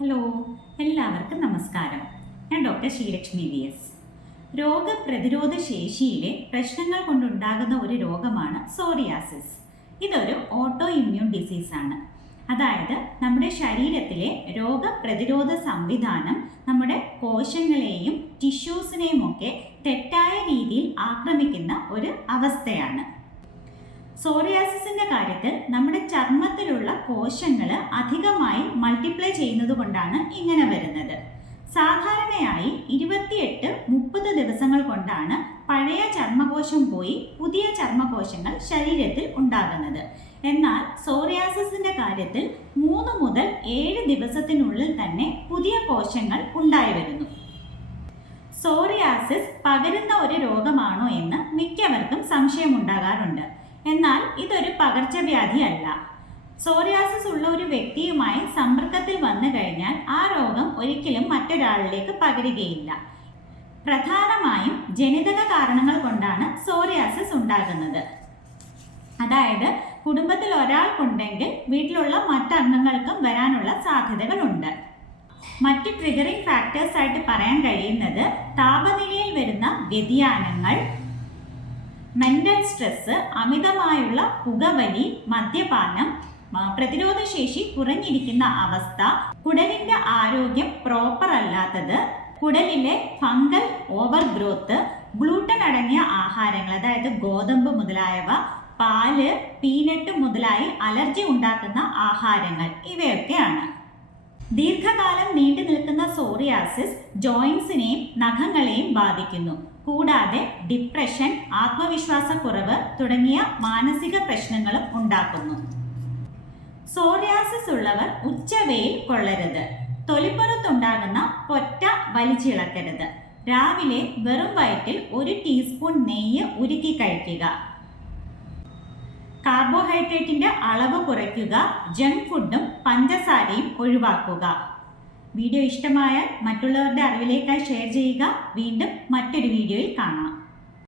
Hello, എല്ലാവർക്കും നമസ്കാരം. ഞാൻ ഡോക്ടർ ശ്രീലക്ഷ്മി VS. രോഗപ്രതിരോധ ശേഷിയിലെ പ്രശ്നങ്ങൾ കൊണ്ടുണ്ടാകുന്ന ഒരു രോഗമാണ് സോറിയാസിസ്. ഇതൊരു ഓട്ടോ ഇമ്മ്യൂൺ ഡിസീസാണ്. അതായത് നമ്മുടെ ശരീരത്തിലെ രോഗപ്രതിരോധ സംവിധാനം നമ്മുടെ കോശങ്ങളെയും ടിഷ്യൂസിനെയും ഒക്കെ തെറ്റായ രീതിയിൽ ആക്രമിക്കുന്ന ഒരു അവസ്ഥയാണ്. സോറിയാസിസിന്റെ കാര്യത്തിൽ നമ്മുടെ ചർമ്മത്തിലുള്ള കോശങ്ങൾ അധികമായി മൾട്ടിപ്ലൈ ചെയ്യുന്നത് കൊണ്ടാണ് ഇങ്ങനെ വരുന്നത്. സാധാരണയായി 28-30 ദിവസങ്ങൾ കൊണ്ടാണ് പഴയ ചർമ്മകോശം പോയി പുതിയ ചർമ്മകോശങ്ങൾ ശരീരത്തിൽ ഉണ്ടാകുന്നത്. എന്നാൽ സോറിയാസിസിന്റെ കാര്യത്തിൽ 3 മുതൽ 7 ദിവസത്തിനുള്ളിൽ തന്നെ പുതിയ കോശങ്ങൾ ഉണ്ടായി വരുന്നു. സോറിയാസിസ് പകരുന്ന ഒരു രോഗമാണോ എന്ന് മിക്കവർക്കും സംശയമുണ്ടാകാറുണ്ട്. എന്നാൽ ഇതൊരു പകർച്ചവ്യാധി അല്ല. സോറിയാസിസ് ഉള്ള ഒരു വ്യക്തിയുമായി സമ്പർക്കത്തിൽ വന്നു കഴിഞ്ഞാൽ ആ രോഗം ഒരിക്കലും മറ്റൊരാളിലേക്ക് പകരുകയില്ല. പ്രധാനമായും ജനിതക കാരണങ്ങൾ കൊണ്ടാണ് സോറിയാസിസ് ഉണ്ടാകുന്നത്. അതായത് കുടുംബത്തിൽ ഒരാൾക്കുണ്ടെങ്കിൽ വീട്ടിലുള്ള മറ്റംഗങ്ങൾക്കും വരാനുള്ള സാധ്യതകളുണ്ട്. മറ്റ് ട്രിഗറിംഗ് ഫാക്ടേഴ്സ് ആയിട്ട് പറയാൻ കഴിയുന്നത് താപനിലയിൽ വരുന്ന വ്യതിയാനങ്ങൾ, മെന്റൽ സ്ട്രെസ്, അമിതമായുള്ള പുകവലി, മദ്യപാനം, പ്രതിരോധശേഷി കുറഞ്ഞിരിക്കുന്ന അവസ്ഥ, കുടലിന്റെ ആരോഗ്യം പ്രോപ്പർ അല്ലാത്തത്, കുടലിലെ ഫംഗൽ ഓവർ ഗ്രോത്ത്, ഗ്ലൂട്ടൻ അടങ്ങിയ ആഹാരങ്ങൾ അതായത് ഗോതമ്പ് മുതലായവ, പാല്, പീനട്ട് മുതലായി അലർജി ഉണ്ടാക്കുന്ന ആഹാരങ്ങൾ ഇവയൊക്കെയാണ്. ദീർഘകാലം നീണ്ടു നിൽക്കുന്ന സോറിയാസിസ് ജോയിൻസിനെയും നഖങ്ങളെയും ബാധിക്കുന്നു. കൂടാതെ ഡിപ്രഷൻ, ആത്മവിശ്വാസക്കുറവ് തുടങ്ങിയ മാനസിക പ്രശ്നങ്ങളും ഉണ്ടാക്കുന്നു. സോറിയാസിസ് ഉള്ളവർ ഉച്ചവെയിൽ കൊള്ളരുത്. തൊലിപ്പുറത്തുണ്ടാകുന്ന പൊറ്റ വലിച്ചിളക്കരുത്. രാവിലെ വെറും വയറ്റിൽ 1 ടീസ്പൂൺ നെയ്യ് ഉരുക്കി കഴിക്കുക. കാർബോഹൈഡ്രേറ്റിന്റെ അളവ് കുറയ്ക്കുക. ജങ്ക് ഫുഡും പഞ്ചസാരയും ഒഴിവാക്കുക. വീഡിയോ ഇഷ്ടമായാൽ മറ്റുള്ളവരുടെ അറിവിലേക്കായി ഷെയർ ചെയ്യുക. വീണ്ടും മറ്റൊരു വീഡിയോയിൽ കാണാം.